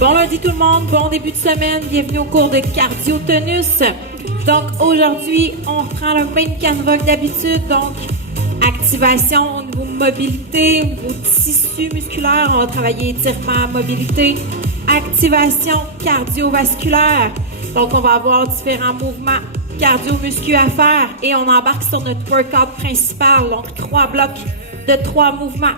Bon lundi tout le monde, bon début de semaine, bienvenue au cours de Cardio-Tonus. Donc aujourd'hui, on reprend le même canevas que d'habitude, donc activation au niveau mobilité, au niveau tissu musculaire, on va travailler étirement, mobilité, activation cardiovasculaire. Donc on va avoir différents mouvements cardio-muscu à faire et on embarque sur notre workout principal, donc 3 blocs de 3 mouvements.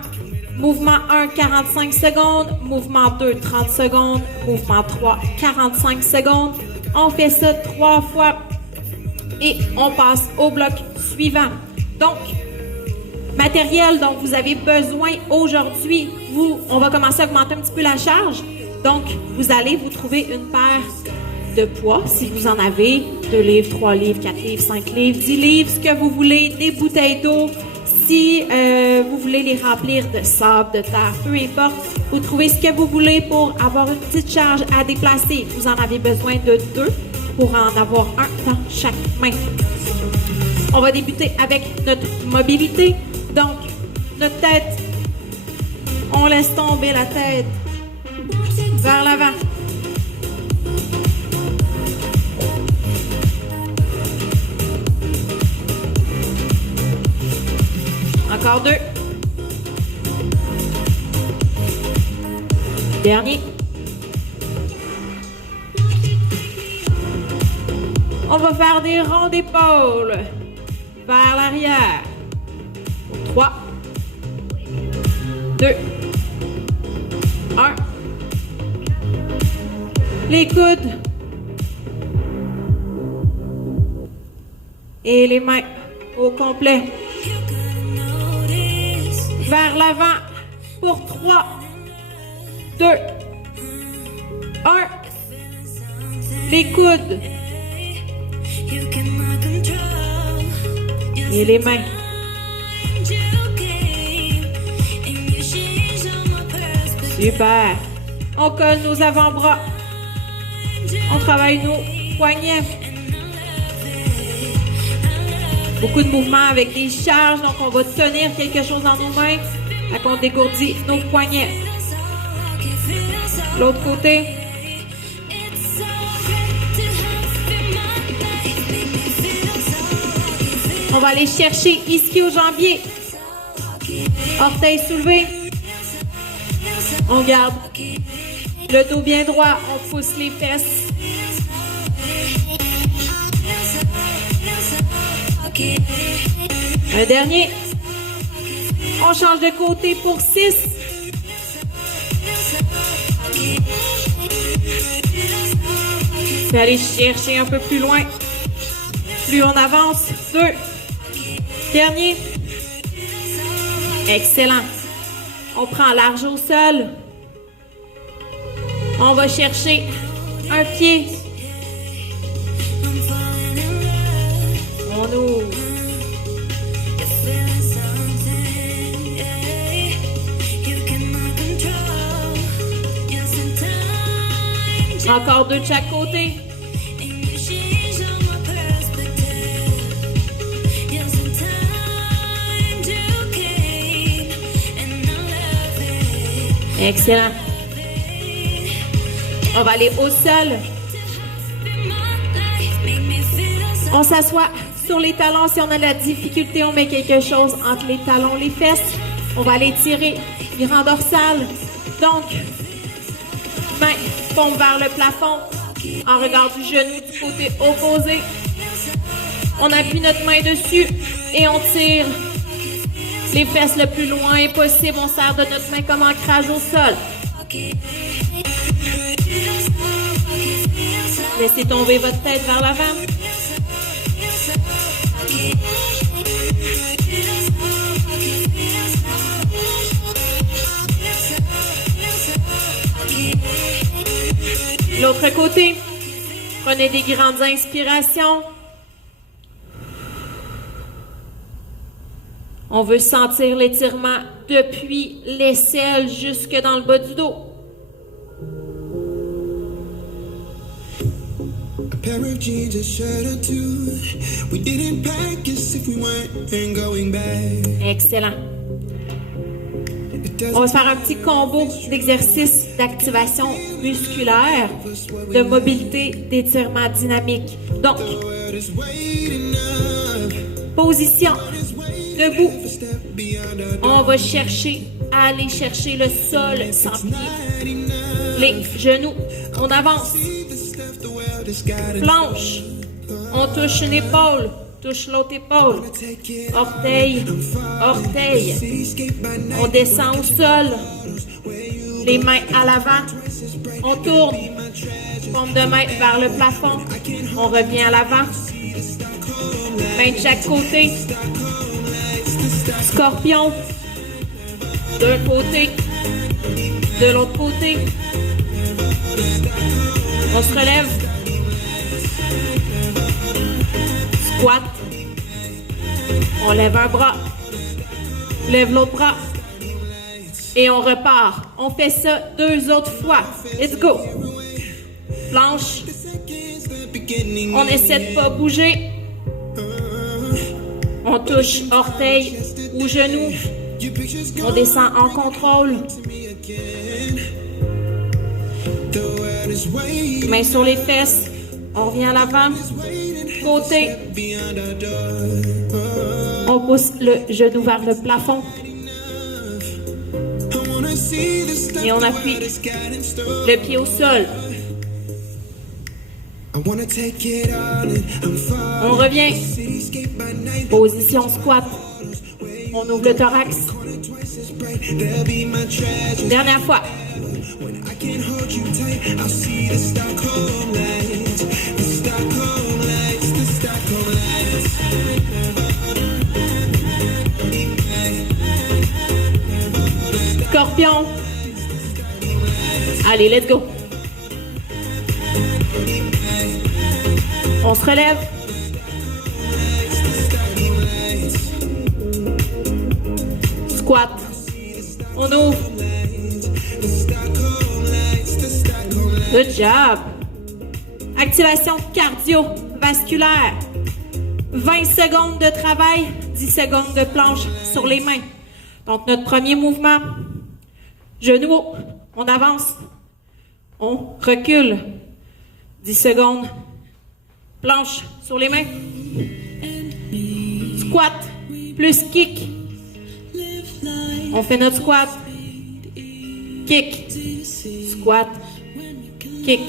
Mouvement 1, 45 secondes. Mouvement 2, 30 secondes. Mouvement 3, 45 secondes. On fait ça 3 fois et on passe au bloc suivant. Donc, matériel dont vous avez besoin aujourd'hui, on va commencer à augmenter un petit peu la charge. Donc, vous allez vous trouver une paire de poids, si vous en avez, 2 livres, 3 livres, 4 livres, 5 livres, 10 livres, ce que vous voulez, des bouteilles d'eau. Si vous voulez les remplir de sable, de terre, peu importe, vous trouvez ce que vous voulez pour avoir une petite charge à déplacer. Vous en avez besoin de 2 pour en avoir un dans chaque main. On va débuter avec notre mobilité. Donc, notre tête, on laisse tomber la tête vers l'avant. Encore 2. Dernier. On va faire des ronds d'épaule vers l'arrière. 3, 2, 1. Les coudes. Et les mains au complet. Vers l'avant pour 3, 2, 1. Les coudes. Et les mains. Super. On colle nos avant-bras. On travaille nos poignets. Beaucoup de mouvements avec des charges, donc on va tenir quelque chose dans nos mains. Là qu'on dégourdit nos poignets. L'autre côté. On va aller chercher ischio-jambier. Orteils soulevés. On garde le dos bien droit. On pousse les fesses. Un dernier. On change de côté pour 6. Je vais aller chercher un peu plus loin. Plus on avance. 2. Dernier. Excellent. On prend large au sol. On va chercher un pied. On ouvre. Encore 2 de chaque côté. Excellent. On va aller au sol. On s'assoit sur les talons. Si on a la difficulté, on met quelque chose entre les talons et les fesses. On va aller tirer grand dorsal. Donc, main pompe vers le plafond en regard du genou du côté opposé. On appuie notre main dessus et on tire les fesses le plus loin possible. On sert de notre main comme ancrage au sol. Laissez tomber votre tête vers l'avant. L'autre côté, prenez des grandes inspirations. On veut sentir l'étirement depuis l'aisselle jusque dans le bas du dos. A pair of jeans, a shirt or two. We didn't pack as if we weren't going back. Excellent. On va se faire un petit combo d'exercices d'activation musculaire, de mobilité, d'étirement dynamique. Donc, position, debout. On va aller chercher le sol sans pied. Les genoux, on avance. Planche, on touche une épaule, touche l'autre épaule. Orteil, orteil. On descend au sol. Les mains à l'avant. On tourne. Paume de main vers le plafond. On revient à l'avant. Main de chaque côté. Scorpion. D'un côté. De l'autre côté. On se relève. Squat. On lève un bras. Lève l'autre bras. Et on repart. On fait ça 2 autres fois. Let's go. Planche. On essaie de pas bouger. On touche orteil ou genou. On descend en contrôle. Main sur les fesses. On revient à l'avant. Côté. On pousse le genou vers le plafond. Et on appuie le pied au sol. On revient. Position squat. On ouvre le thorax. Dernière fois. Scorpion. Allez, let's go. On se relève. Squat. On ouvre. Good job. Activation cardiovasculaire. 20 secondes de travail, 10 secondes de planche sur les mains. Donc, notre premier mouvement, genou, on avance, on recule. 10 secondes, planche sur les mains. Squat, plus kick. On fait notre squat, kick, squat, kick.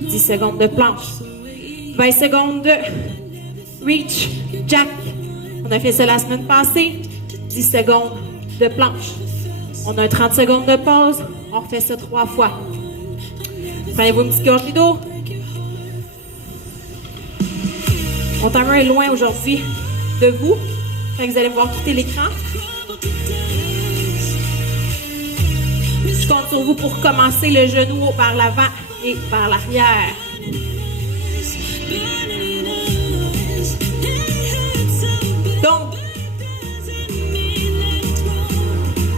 10 secondes de planche. 20 secondes de reach, jack. On a fait ça la semaine passée. 10 secondes de planche. On a 30 secondes de pause. On refait ça 3 fois. Prenez-vous une petite gorgée d'eau. Mon timer est loin aujourd'hui de vous. Fait que vous allez me voir quitter l'écran. Je compte sur vous pour commencer le genou par l'avant et par l'arrière. Donc,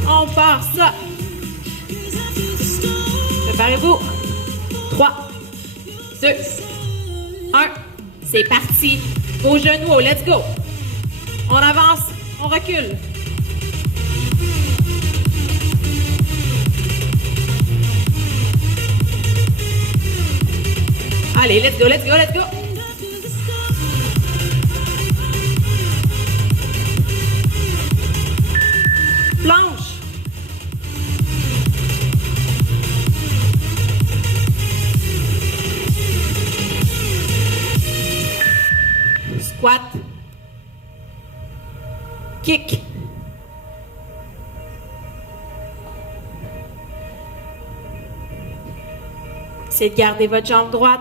on part ça. Préparez-vous. 3, 2, 1. C'est parti. Vos genoux, let's go. On avance, on recule. Allez, let's go, let's go, let's go. Planche. Squat. Kick. Essayez de garder votre jambe droite.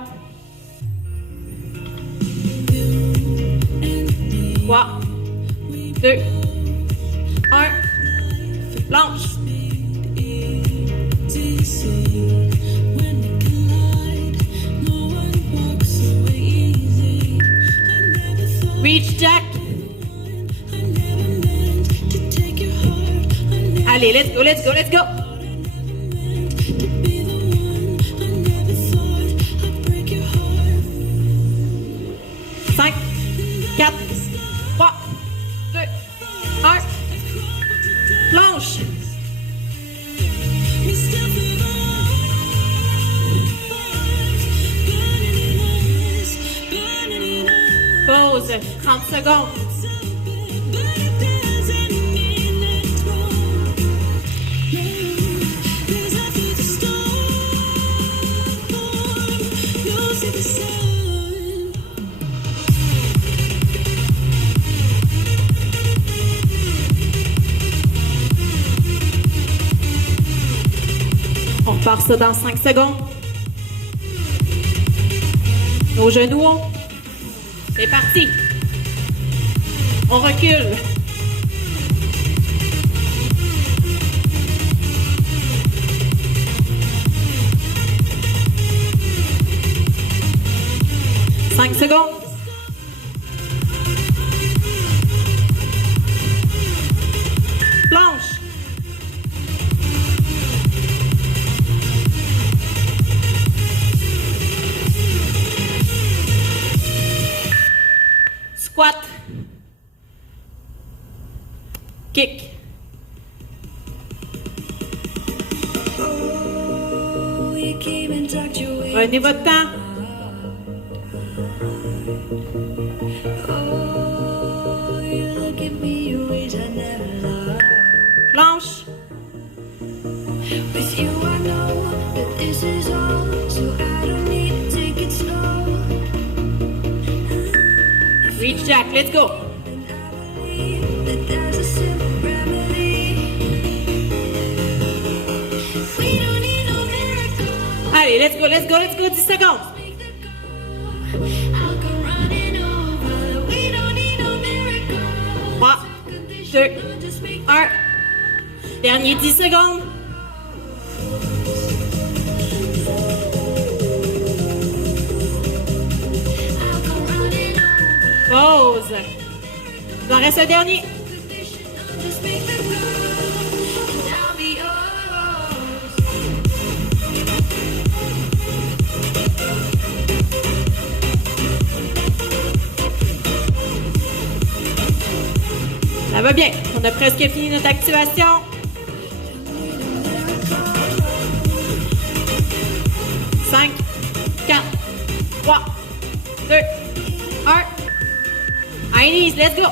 3, 2, 1. Planche. Reach jack. Allez, let's go, let's go, let's go. 5, 4, 3, 2, 1. Planche. Pause. 30 secondes. On repart ça dans 5 secondes. Nos genoux. C'est parti. On recule. Cinq secondes. Planche. Squat. Kick. Prenez votre temps. Planche. Reach jack, let's go. Allez, let's go, let's go, let's go, 10 secondes. Trois, deux, un. Dernier 10 secondes. Pause. Il en reste un dernier. Ça va bien. On a presque fini notre activation. Cinq, 4, 3, 2, 1. High knees, let's go.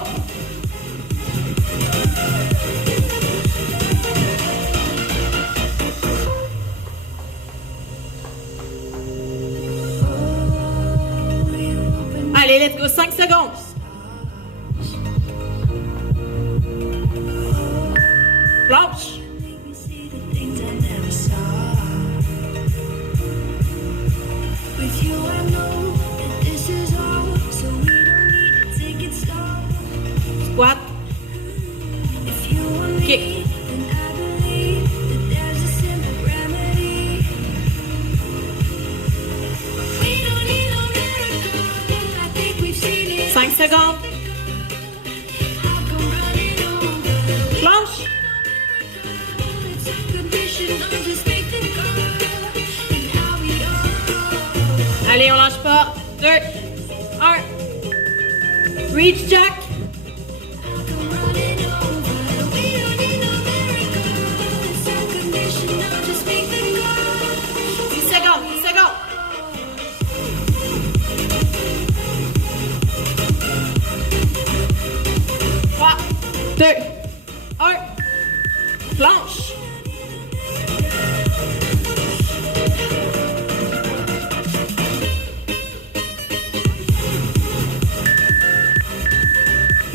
Allez, let's go. 5 secondes. Planche. Squat. Kick. Cinq secondes. Planche. Allez, on lâche pas. 2, 1. Reach jack. Deux, un, planche.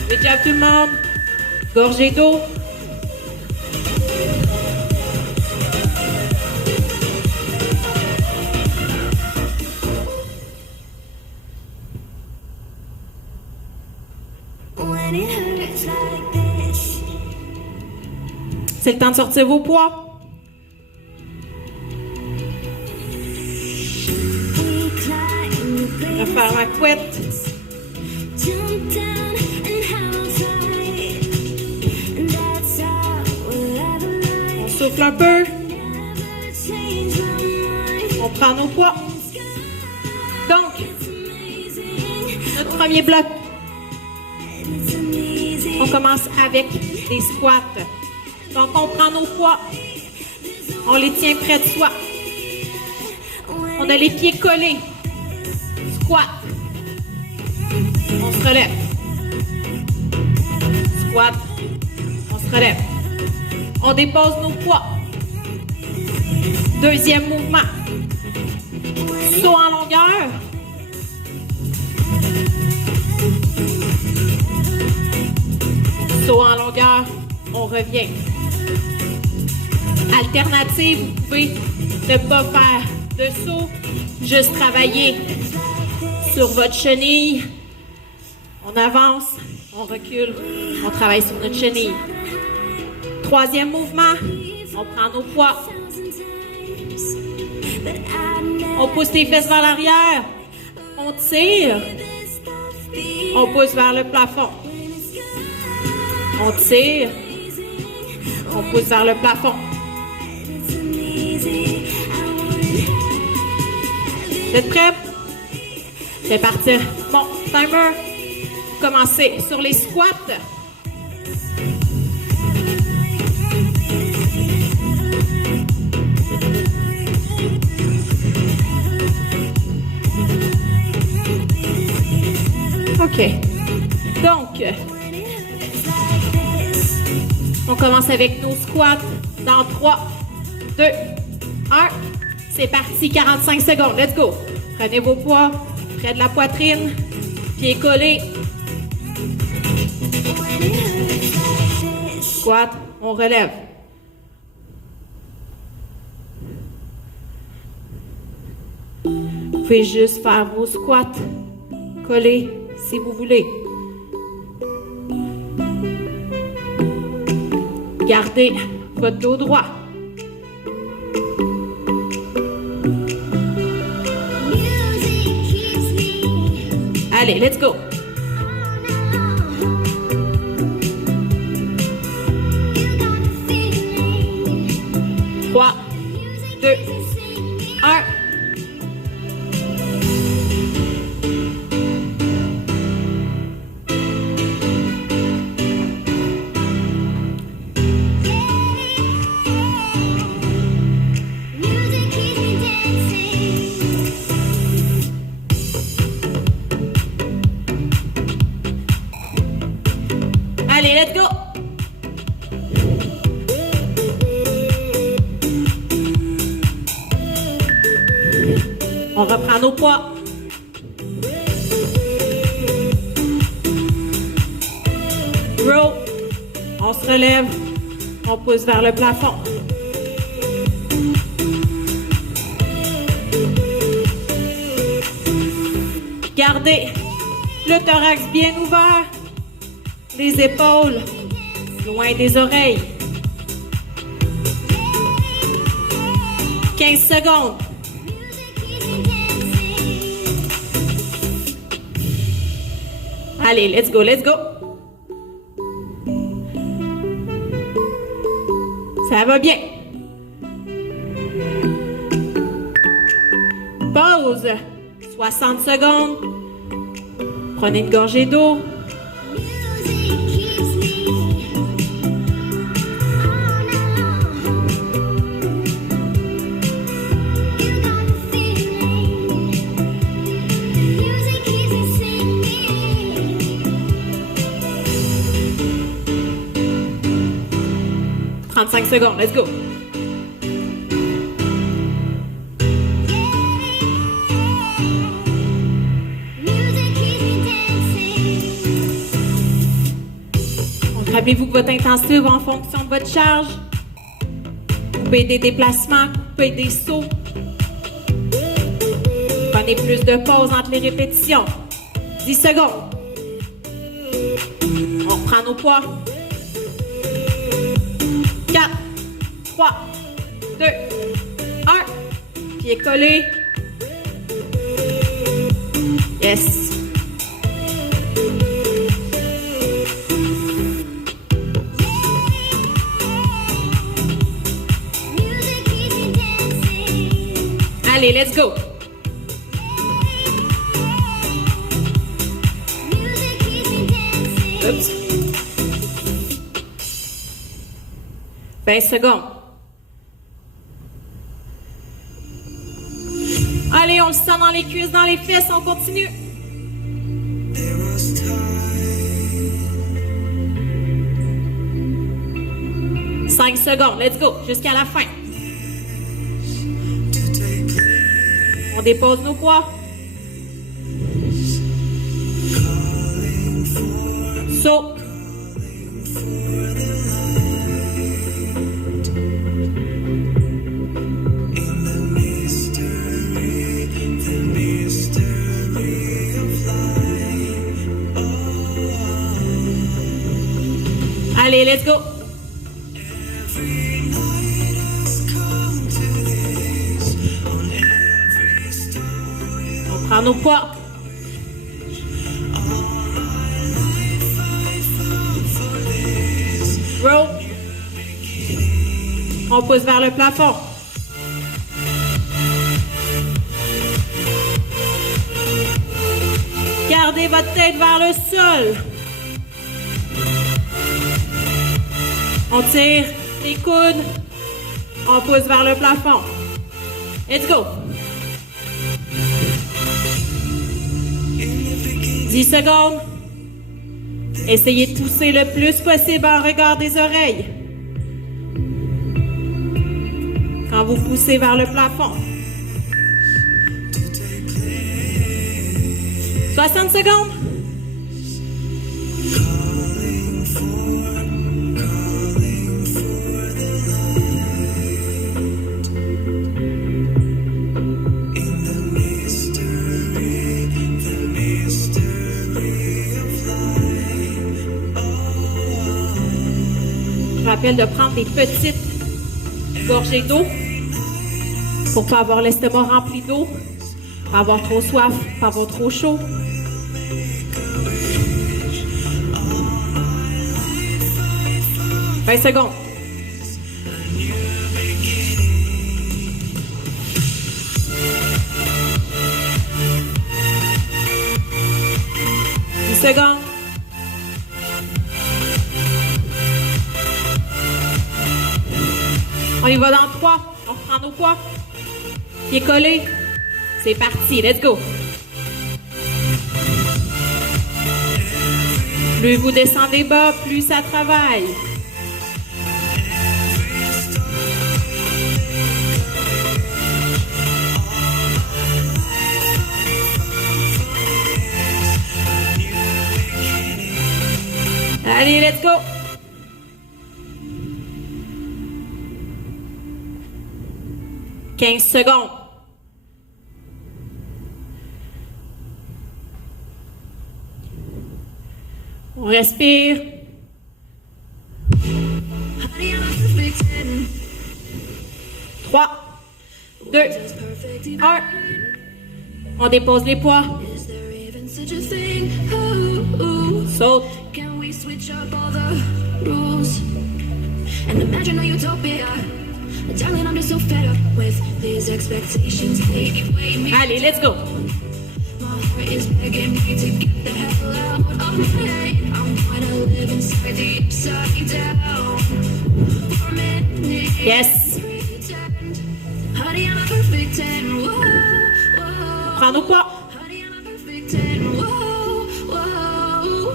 Good job tout le monde. Gorgée d'eau. C'est le temps de sortir vos poids. Refaire ma couette. On souffle un peu. On prend nos poids. Donc, notre premier bloc. On commence avec des squats. Donc, on prend nos poids, on les tient près de soi. On a les pieds collés. Squat. On se relève. Squat. On se relève. On dépose nos poids. Deuxième mouvement. Saut en longueur. Saut en longueur. On revient. Alternative, vous pouvez ne pas faire de saut, juste travailler sur votre chenille. On avance, on recule, on travaille sur notre chenille. Troisième mouvement, on prend nos poids. On pousse les fesses vers l'arrière. On tire. On pousse vers le plafond. On tire. On pousse vers le plafond. Vous êtes prêts? C'est parti. Bon, timer. Commencez sur les squats. OK. Donc, on commence avec nos squats dans 3, 2, 1. C'est parti, 45 secondes. Let's go. Prenez vos poids près de la poitrine, pieds collés. Squat, on relève. Vous pouvez juste faire vos squats collés si vous voulez. Gardez votre dos droit. Allez, let's go. Trois, 2, 1. Allez, let's go! On reprend nos poids. Row. On se relève. On pousse vers le plafond. Gardez le thorax bien ouvert. Les épaules loin des oreilles. 15 secondes. Allez, let's go, let's go. Ça va bien. Pause. 60 secondes. Prenez une gorgée d'eau. « 35 secondes, let's go! Donc, rappelez-vous que votre intensité va en fonction de votre charge. Coupez des déplacements, coupez des sauts. Prenez plus de pauses entre les répétitions. 10 secondes. On reprend nos poids. 4, 3, 2, 1. Pieds collés. Yes. Allez, let's go. Oups. 20 secondes. Allez, on le sent dans les cuisses, dans les fesses, on continue. 5 secondes, let's go, jusqu'à la fin. On dépose nos poids. Saut. Allez, let's go. On prend nos poids. Row. On pousse vers le plafond. Gardez votre tête vers le sol. On tire les coudes. On pousse vers le plafond. Let's go. 10 secondes. Essayez de pousser le plus possible en regard des oreilles. Quand vous poussez vers le plafond. 60 secondes. Je rappelle de prendre des petites gorgées d'eau pour ne pas avoir l'estomac rempli d'eau, pas avoir trop soif, pas avoir trop chaud. « 20 secondes. « 10 secondes. » On y va dans 3. On reprend nos poids. Pieds collés. C'est parti. Let's go. Plus vous descendez bas, plus ça travaille. Allez, let's go. « 15 secondes. On respire. 3, 2, 1. On dépose les poids. Saute. Darling, I'm just so fed up with these expectations. Allez, let's go. My heart is begging me to get the hell out of my head. I'm gonna live inside the upside down. For a minute. Yes. Honey, I'm a perfect 10. Whoa, whoa. Prends nos poids. Honey, I'm a perfect 10. Whoa, whoa.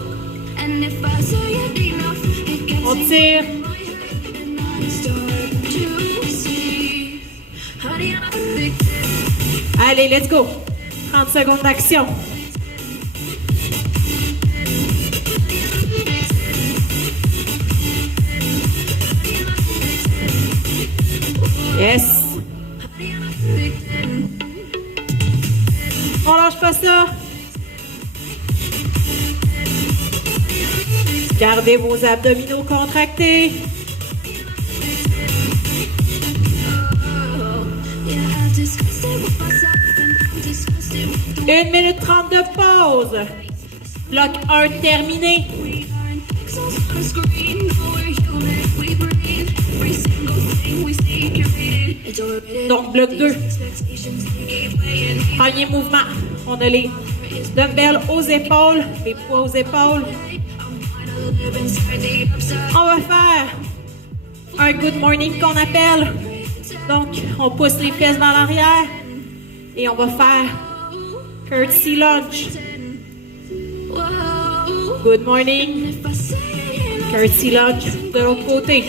And if I say it enough, it gets on tire. Allez, let's go. 30 secondes d'action. Yes. On lâche pas ça. Gardez vos abdominaux contractés. 1 minute 30 de pause. Bloc 1 terminé. Donc, bloc 2. Premier mouvement. On a les dumbbells aux épaules, les poids aux épaules. On va faire un good morning qu'on appelle. Donc, on pousse les fesses vers l'arrière et on va faire curtsy lunge. Good morning. Curtsy lunge de l'autre côté.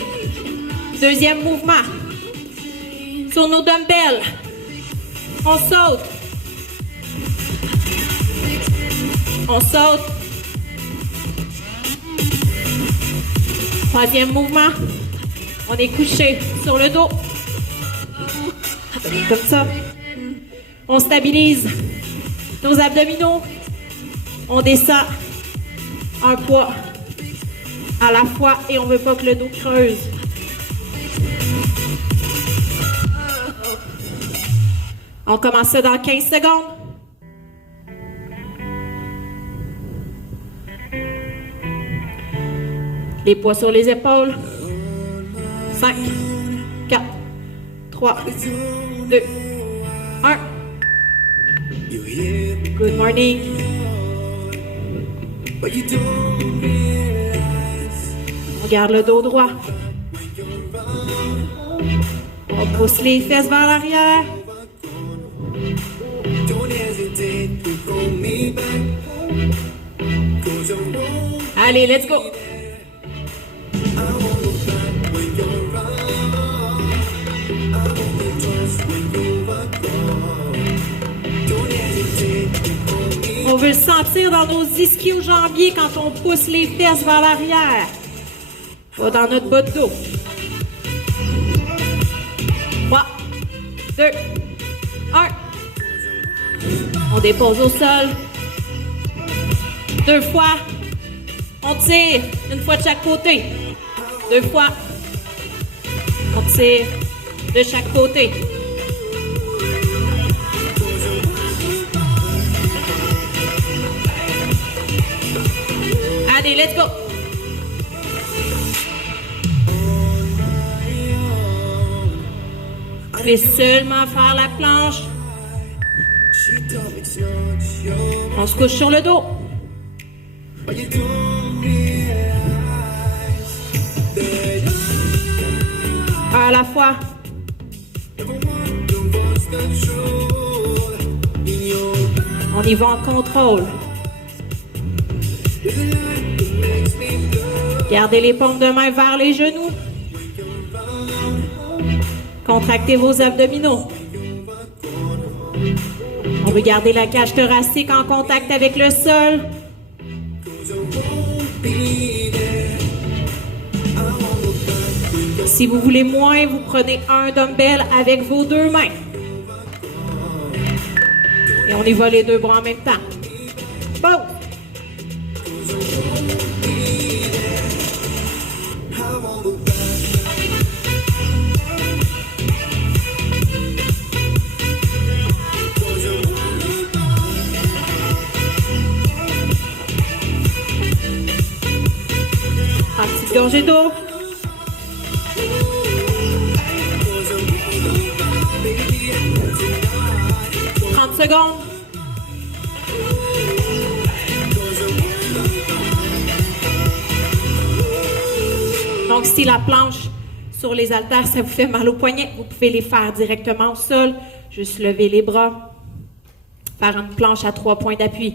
Deuxième mouvement. Sur nos dumbbells. On saute. On saute. Troisième mouvement. On est couché sur le dos. Comme ça. On stabilise nos abdominaux. On descend un poids à la fois et on ne veut pas que le dos creuse. On commence ça dans 15 secondes. Les poids sur les épaules. 5, 4, 3, 2, 1. Good morning. On garde le dos droit. On pousse les fesses vers l'arrière. Allez, let's go. On veut le sentir dans nos ischio-jambiers quand on pousse les fesses vers l'arrière. Pas dans notre bas de dos. 3, 2, 1. On dépose au sol. 2 fois. On tire. 1 fois de chaque côté. 2 fois. On tire de chaque côté. Allez, let's go. Je vais seulement faire la planche. On se couche sur le dos. À la fois. On y va en contrôle. Gardez les paumes de main vers les genoux. Contractez vos abdominaux. On veut garder la cage thoracique en contact avec le sol. Si vous voulez moins, vous prenez un dumbbell avec vos 2 mains. Et on y va les 2 bras en même temps. Bon. Un petit gorgée d'eau. Secondes. Donc, si la planche sur les haltères, ça vous fait mal aux poignets, vous pouvez les faire directement au sol. Juste lever les bras. Faire une planche à 3 points d'appui.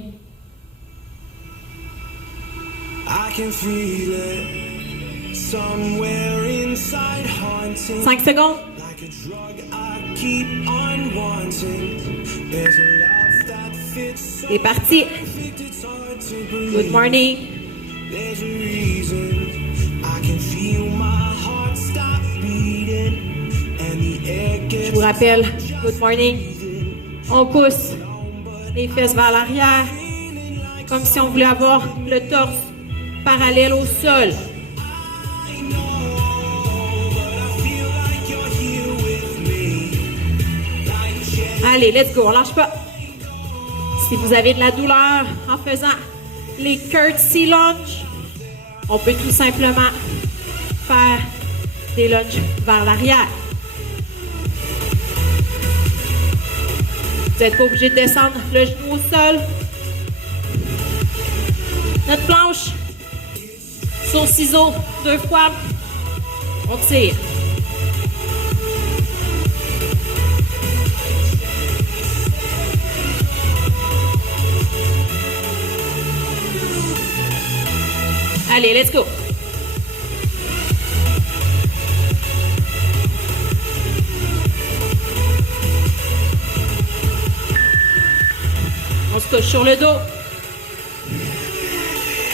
5 secondes. C'est parti. Good morning. Je vous rappelle, good morning. On pousse les fesses vers l'arrière, comme si on voulait avoir le torse parallèle au sol. Allez, let's go, on lâche pas. Si vous avez de la douleur en faisant les curtsy lunges, on peut tout simplement faire des lunges vers l'arrière. Vous n'êtes pas obligé de descendre le genou au sol. Notre planche sur ciseaux 2 fois. On tire. Allez, let's go. On se couche sur le dos.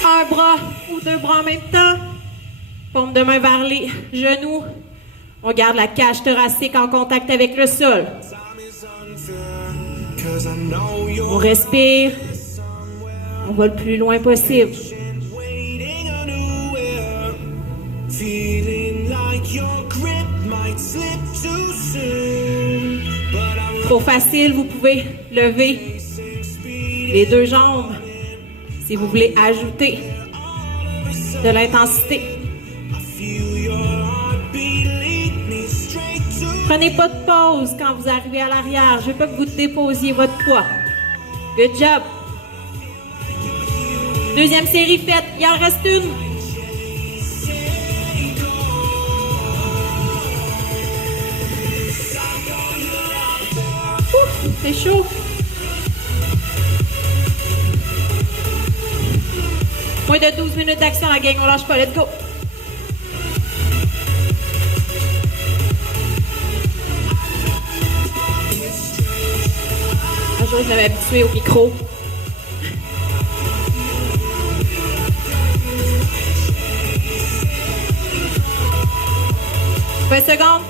Un bras ou deux bras en même temps. Paume de main vers les genoux. On garde la cage thoracique en contact avec le sol. On respire. On va le plus loin possible. Trop facile, vous pouvez lever les deux jambes si vous voulez ajouter de l'intensité. Prenez pas de pause quand vous arrivez à l'arrière. Je veux pas que vous déposiez votre poids. Good job. Deuxième série faite. Il en reste une. Ouf, c'est chaud. Moins de 12 minutes d'action, la gang. On lâche pas. Let's go. Un jour, je m'avais habitué au micro. 20 secondes.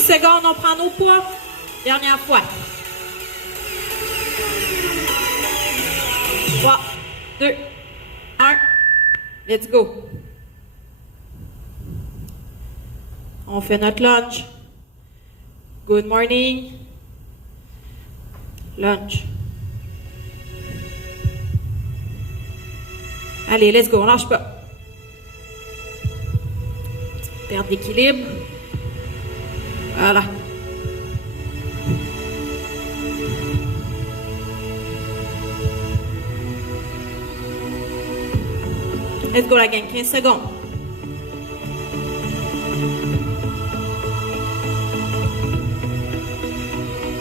Secondes, on prend nos poids. Dernière fois. 3, 2, 1. Let's go. On fait notre lunge. Good morning. Lunge. Allez, let's go. On lâche pas. Perte d'équilibre. Voilà. Let's go la gang, 15 secondes.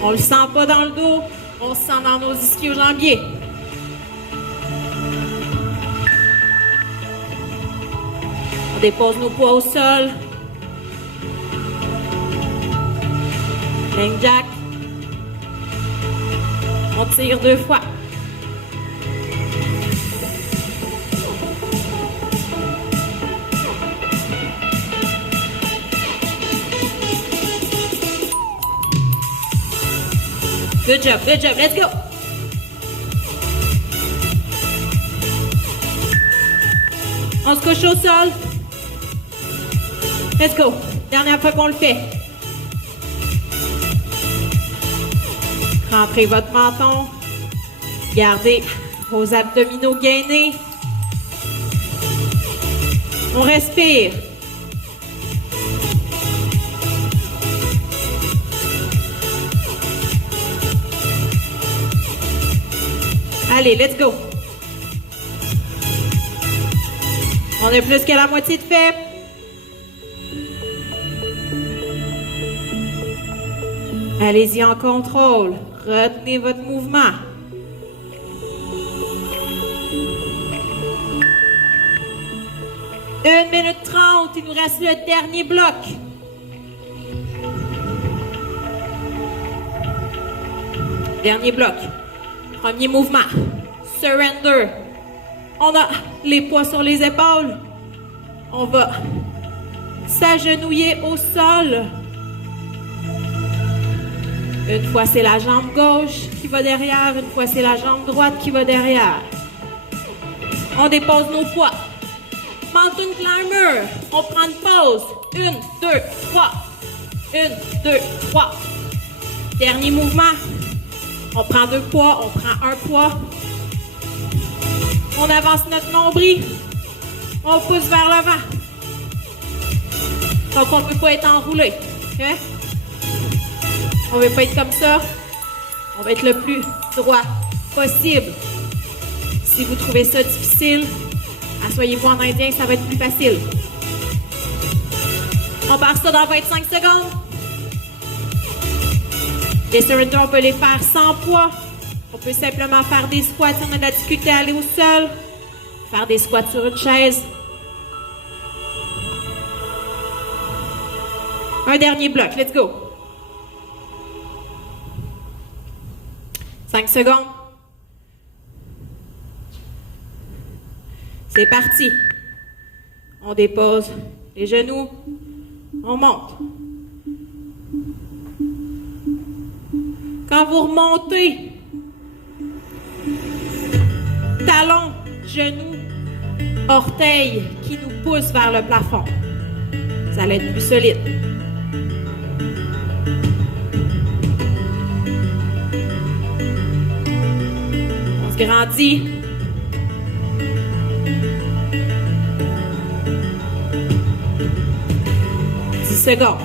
On le sent pas dans le dos, on le sent dans nos ischio-jambiers. On dépose nos poids au sol. Hang jack. On tire 2 fois. Good job, let's go. On se couche au sol. Let's go. Dernière fois qu'on le fait. Rentrez votre menton. Gardez vos abdominaux gainés. On respire. Allez, let's go. On est plus qu'à la moitié de fait. Allez-y en contrôle. Retenez votre mouvement. Une minute 30. Il nous reste le dernier bloc. Dernier bloc. Premier mouvement. Surrender. On a les poids sur les épaules. On va s'agenouiller au sol. Une fois, c'est la jambe gauche qui va derrière. Une fois, c'est la jambe droite qui va derrière. On dépose nos poids. Mountain climber. On prend une pause. 1, 2, 3. 1, 2, 3. Dernier mouvement. On prend 2 poids. On prend 1 poids. On avance notre nombril. On pousse vers l'avant. Donc, on ne peut pas être enroulé. OK? On ne veut pas être comme ça. On va être le plus droit possible. Si vous trouvez ça difficile, asseyez-vous en indien, ça va être plus facile. On part ça dans 25 secondes. Les surrenders, on peut les faire sans poids. On peut simplement faire des squats si on a de la difficulté à aller au sol. Faire des squats sur une chaise. Un dernier bloc, let's go. 5 secondes. C'est parti. On dépose les genoux. On monte. Quand vous remontez, talons, genoux, orteils qui nous poussent vers le plafond. Ça va être plus solide. On se grandit. Secondes.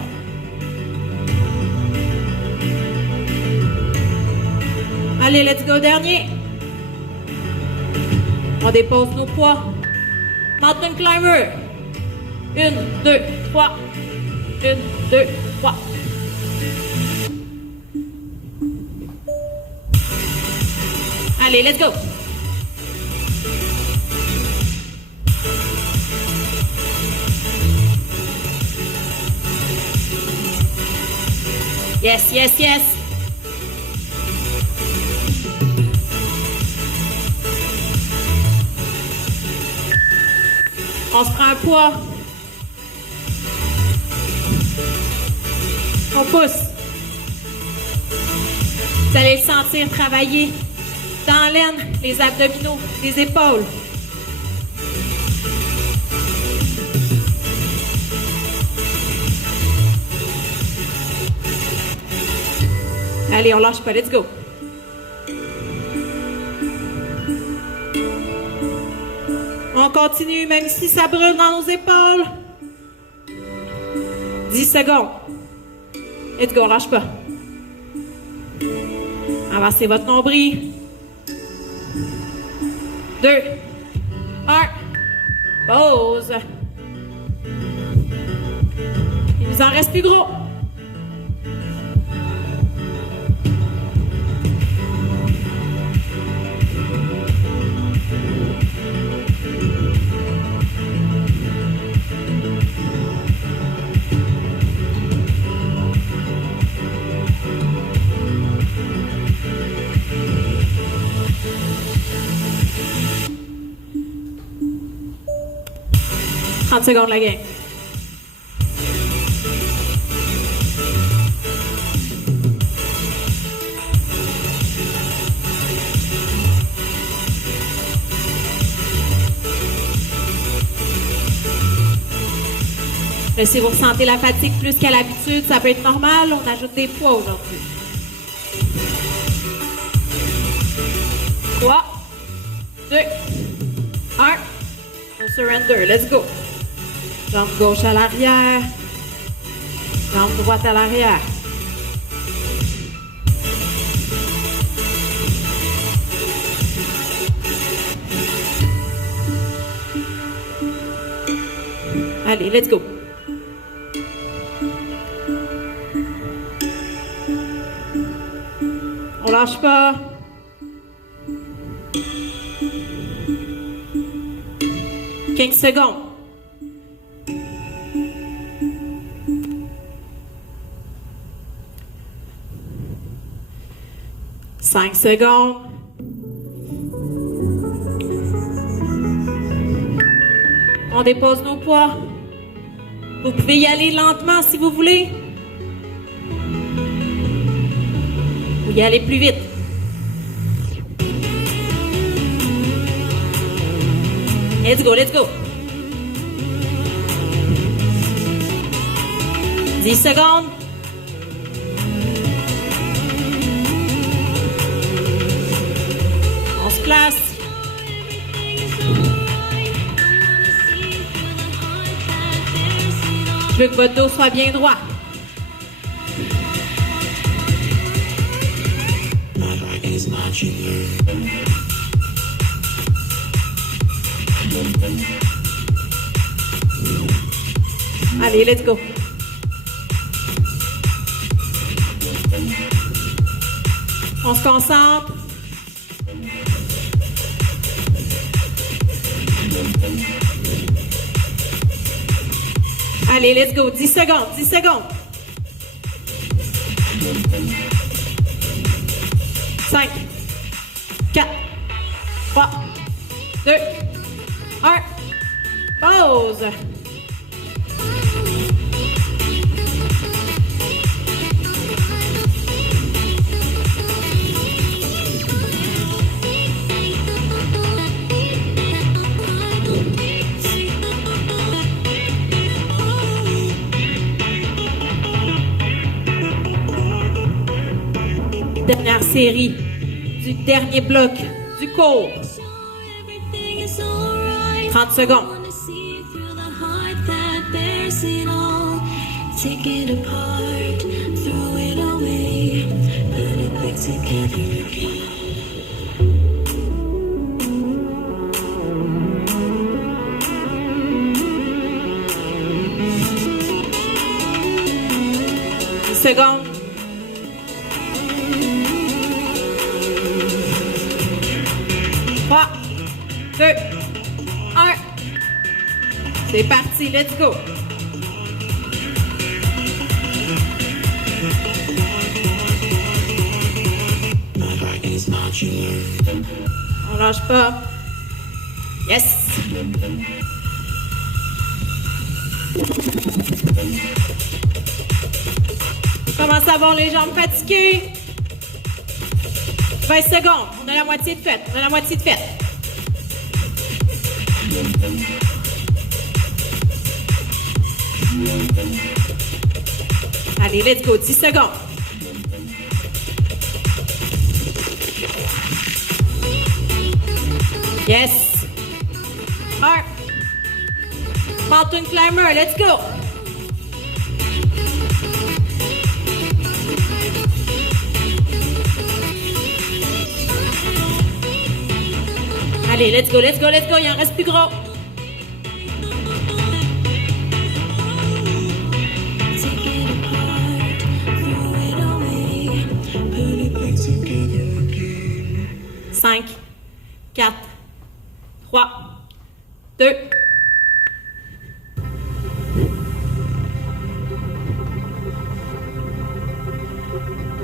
Allez, let's go, dernier. On dépose nos poids. Mountain climber. 1, 2, 3. 1, 2, 3. Allez, let's go. Yes, yes, yes. On se prend un poids. On pousse. Vous allez le sentir travailler dans l'aine, les abdominaux, les épaules. Allez, on lâche pas, let's go. On continue, même si ça brûle dans nos épaules. 10 secondes. Let's go, on lâche pas. Avancez votre nombril. 2, 1. Pause. Il nous en reste plus gros. Secondes la game. Si vous ressentez la fatigue plus qu'à l'habitude, ça peut être normal. On ajoute des poids aujourd'hui. 3, 2, 1. On surrender. Let's go. Jambe gauche à l'arrière. Jambe droite à l'arrière. Allez, let's go. On lâche pas. « 15 secondes. « 5 secondes. » On dépose nos poids. Vous pouvez y aller lentement si vous voulez. Ou y aller plus vite. Let's go, let's go. 10 secondes. On se place. Je veux que votre dos soit bien droit. Allez, let's go. On se concentre. Allez, let's go. 10 secondes, 10 secondes. 5, 4, 3, 2, 1. Pause. Dernière série du dernier bloc du cours. 30 secondes. Take it apart, throw it away, put it back together again. Seconde. Trois, deux, un. C'est parti, let's go. On lâche pas. Yes! Commence à avoir les jambes fatiguées. 20 secondes. On a la moitié de fête. On a la moitié de fête. Allez, let's go. 10 secondes. Yes. Heart. Mountain climber. Let's go. Allez, let's go, let's go, let's go. Il en reste plus gros. Cinq, 4, 3, 2.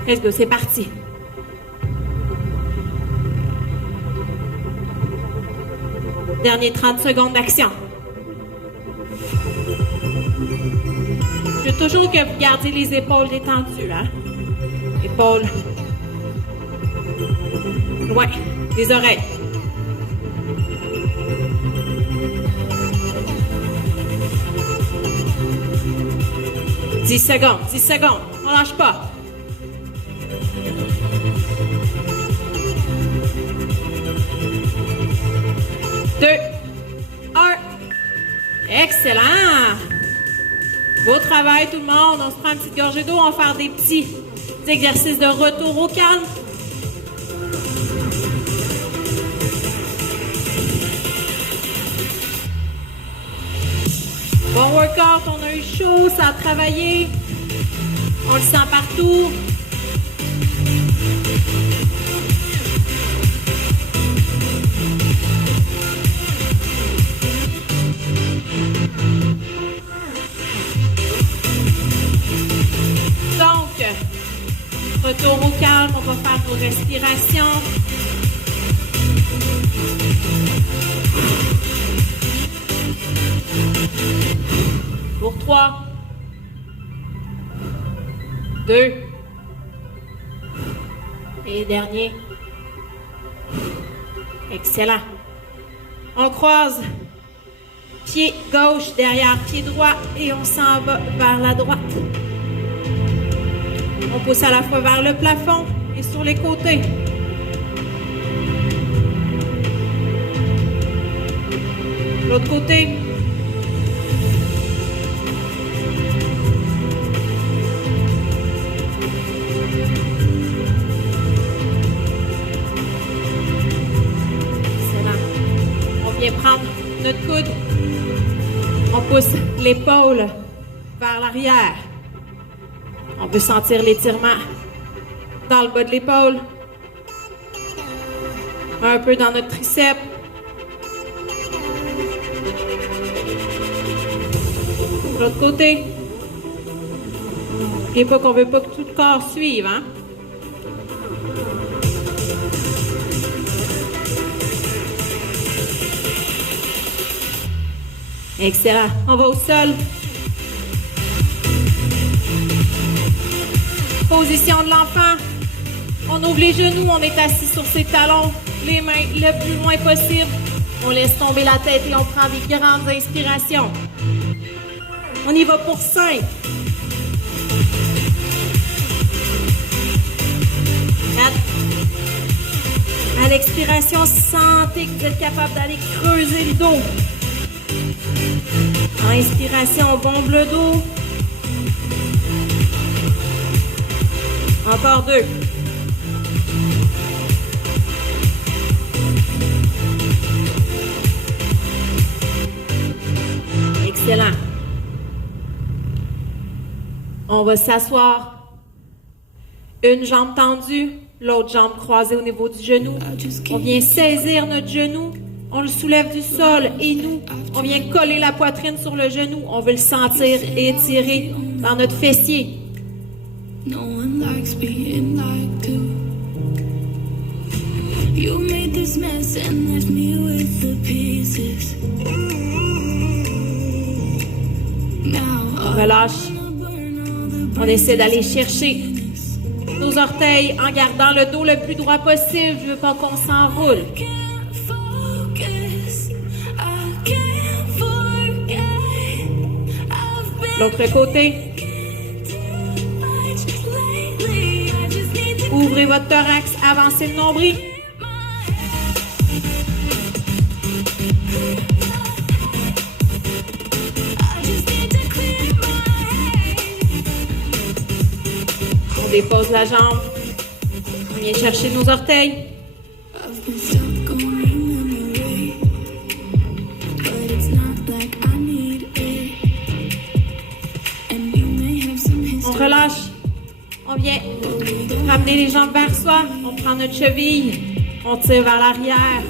Let's go, c'est parti. Dernier 30 secondes d'action. Je veux toujours que vous gardiez les épaules détendues, hein? Épaules. Loin des oreilles. « 10 secondes, 10 secondes. On lâche pas. Deux, un. Excellent. Beau travail tout le monde. On se prend une petite gorgée d'eau. On va faire des petits exercices de retour au calme. Bon workout, on a eu chaud, ça a travaillé. On le sent partout. Donc, retour au calme, on va faire nos respirations. Pour 3, 2, et dernier. Excellent. On croise pied gauche derrière pied droit et on s'en va vers la droite. On pousse à la fois vers le plafond et sur les côtés. L'autre côté. Prendre notre coude, on pousse l'épaule vers l'arrière. On peut sentir l'étirement dans le bas de l'épaule. Un peu dans notre triceps. De l'autre côté. N'oubliez pas qu'on veut pas que tout le corps suive, hein? Excellent. On va au sol. Position de l'enfant. On ouvre les genoux, on est assis sur ses talons, les mains le plus loin possible. On laisse tomber la tête et on prend des grandes inspirations. On y va pour 5. 4. À l'expiration, sentez que vous êtes capable d'aller creuser le dos. Inspiration, on bombe le dos. Encore 2. Excellent. On va s'asseoir. Une jambe tendue, l'autre jambe croisée au niveau du genou. On vient saisir notre genou. On le soulève du sol et nous, on vient coller la poitrine sur le genou. On veut le sentir étirer dans notre fessier. No one likes being lied to. You made this mess and left me with the pieces. On relâche. On essaie d'aller chercher nos orteils en gardant le dos le plus droit possible. Je veux pas qu'on s'enroule. L'autre côté. Ouvrez votre thorax, avancez le nombril. On dépose la jambe. On vient chercher nos orteils. On relâche. On vient ramener les jambes vers soi. On prend notre cheville. On tire vers l'arrière.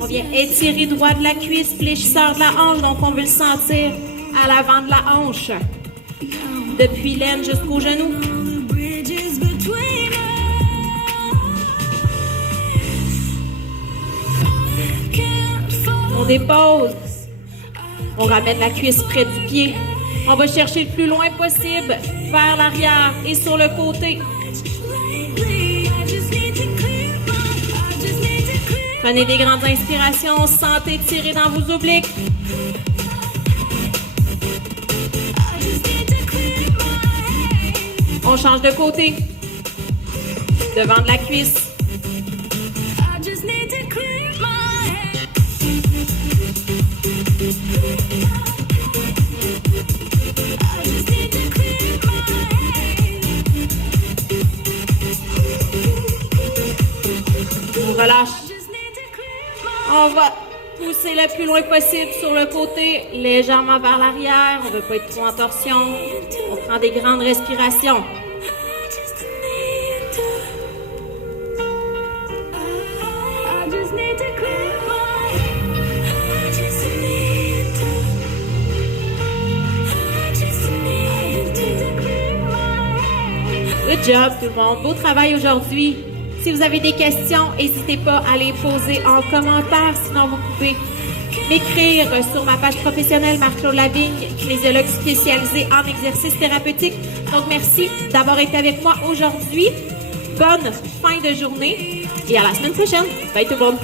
On vient étirer droit de la cuisse, fléchisseur de la hanche. Donc, on veut le sentir à l'avant de la hanche. Depuis l'aine jusqu'au genou. On dépose. On ramène la cuisse près du pied. On va chercher le plus loin possible vers l'arrière et sur le côté. Prenez des grandes inspirations. Sentez tirer dans vos obliques. On change de côté. Devant de la cuisse. On relâche. On va pousser le plus loin possible sur le côté, légèrement vers l'arrière. On ne veut pas être trop en torsion. On prend des grandes respirations. Good job tout le monde. Beau travail aujourd'hui. Si vous avez des questions, n'hésitez pas à les poser en commentaire. Sinon, vous pouvez m'écrire sur ma page professionnelle Marc-Claude Lavigne, kinésiologue spécialisée en exercice thérapeutique. Donc, merci d'avoir été avec moi aujourd'hui. Bonne fin de journée et à la semaine prochaine. Bye tout le monde.